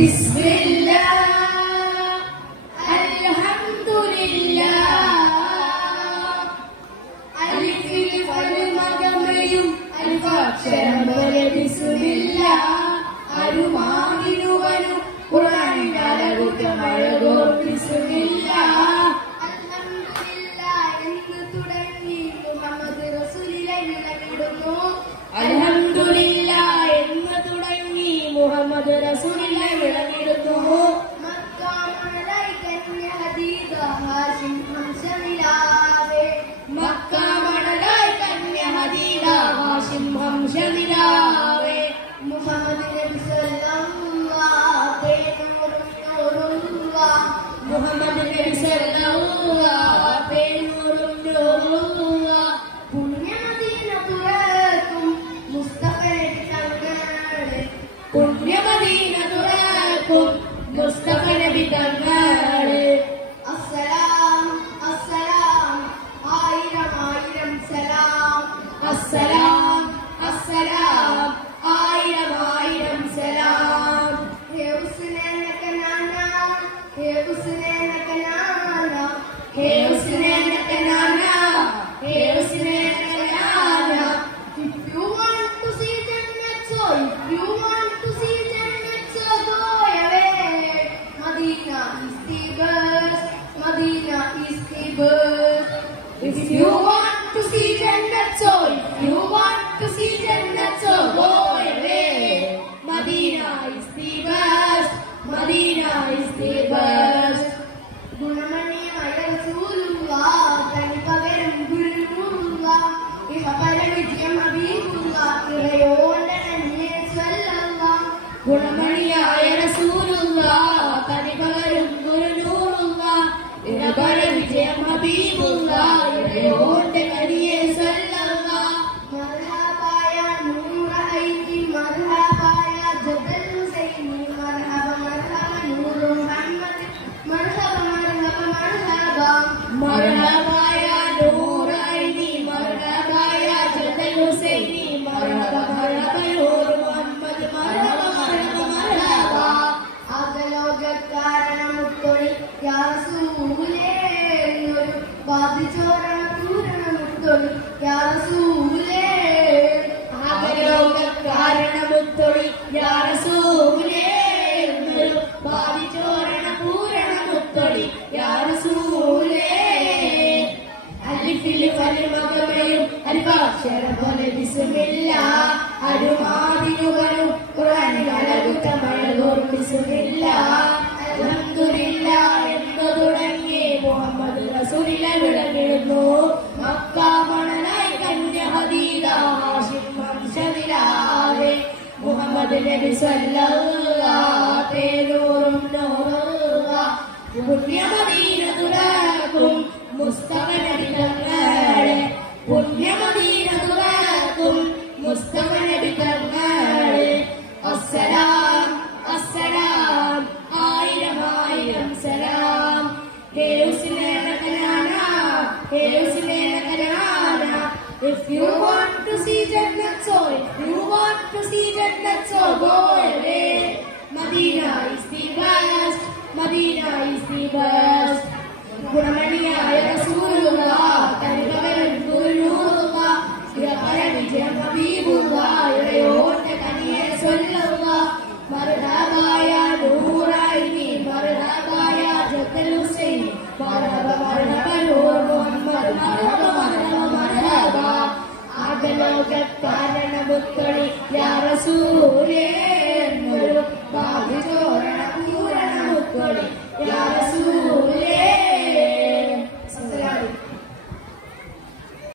ബിസ്മില്ലാ അൽഹംദുലില്ലാ അലിഫിൽ പരമഗമയും അൽഫാക്ഷരം പോലെ ബിസ്മില്ലാ അരുമാവിനുവനും ഖുർആനിന്റെ അഴകുറ്റമഴകോ ബിസ്മില്ലാ അൽഹംദുലില്ലാ എന്ന് തുടങ്ങി മുഹമ്മദ് റസൂലിനെ വിളിക്കുന്നു. അൽഹംദുലില്ലാ എന്ന് തുടങ്ങി മുഹമ്മദ് റസൂലിനെ വിളിക്കുന്നു. മക്ക മണലായി കന്യ ഹദീദ ഹാഷിം ഹംശനിലാവേ മുഹമ്മദ് നബി സല്ലല്ലാഹു അലൈഹി വസല്ലം മുഹമ്മദ് നബി സല്ലല്ലാഹു അലൈഹി വസല്ലം പുണ്യമദീന തുറക്കും മുസ്തഫയുടെ തങ്ങളെ പുണ്യമദീന തുറക്കും മുസ്തഫ നബി തങ്ങളെ അസ്സലാം അസ്സലാം ആയിരം ആയിരം സലാം അസ്സലാം അസ്സലാം ആയിരം ആയിരം സലാം ഹേ ഹുസ്നൈന കനാന ഹേ ഹുസ്നൈന കനാന ഹേ ഹുസ്നൈന കനാന ഹേ ഹുസ്നൈന കനാന if you want to see Jannat so if you want to see Jannat so go away Medina is the best Medina is the best if you want to see Jannat so if you want to see Jannat so go away Medina is the best Medina is the best ഗുണമണിയായ റസൂലുള്ളാ തനി പകരം ഗുരുവുള്ളാ ഇഹ പരവിജയം ഹബീബുള്ളാ ഇറയോന്റെ നന്മയെ സ്വല്ലല്ലാ ഗുണമണിയായ റസൂലുള്ളാ തനി പകരം ഗുരുവുള്ളാ ഇഹ പരവിജയം ഹബീബുള്ളാ ഇറയോന്റെ നന്മയെ സ്വല്ലല്ലാ മർഹബായ നൂറ ഐനി മർഹബായ ജദൽ ഹുസൈനി മർഹബ മർഹബ നൂർ മുഹമ്മദ് മർഹബ മർഹബ മർഹബ മർഹബ യാ നൂർ ഐനി മർഹബ യാ ജദൽ ഹുസൈനി മർഹബ മർഹബ നൂർ മുഹമ്മദ് മർഹബ മർഹബ മർഹബ ആകലോകകാരണമുത്തൊളി യാ റസൂലേ എന്നൊരു വാദിച്ചോരണ പൂരണമുത്തൊളി യാ റസൂലേ ആകലോകകാരണമുത്തൊളി യാ റസൂലേ എന്നൊരു വാദിച്ചോരണ പൂരണമുത്തൊളി യാ റസൂലേ അലിഫിൽ പരമഗമയും അൽഫാക്ഷരം പോലെ ബിസ്മില്ലാ അരുമാവിനുവനും ഖുർആനിന്റെ അഴകുറ്റമഴകോ ബിസ്മില്ലാ അൽഹംദുലില്ലാ എന്ന് തുടങ്ങി മുഹമ്മദ് റസൂലിനെ വിളിക്കുന്നു. മക്ക മണലായി കന്യ ഹദീദ ഹാഷിം ഹംശനിലാവേ മുഹമ്മദ് നബി സല്ലല്ലാഹു അലൈഹി വസല്ലം പുണ്യമദീന തുറക്കും മുസ്തഫ നബി തങ്ങളെ പുണ്യമദീന തുറക്കും മുസ്തഫ നബി തങ്ങളെ അസ്സലാം അസ്സലാം ആയിരം ആയിരം സലാം ഹേ ഹുസ്നൈന കനാന ഹേ ഹുസ്നൈന കനാന if you want to see Jannat so if you want to see Jannat so go away Medina is the best Medina is the best ഗുണമണിയായ റസൂലുള്ളാ തനി പകരം ഗുരുവുള്ളാ ഇഹ പരവിജയം ഹബീബുള്ളാ ഇറയോന്റെ കനിയെ സ്വല്ലല്ലാ മർഹബായ നൂർ ഐനി മർഹബായ ജദൽ ഹുസൈനി മർഹബ മർഹബ നൂർ മുഹമ്മദ് മർഹബ മർഹബ മർഹബ ആകലോകകാരണമുത്തൊളി യാ റസൂലേ എന്നൊരു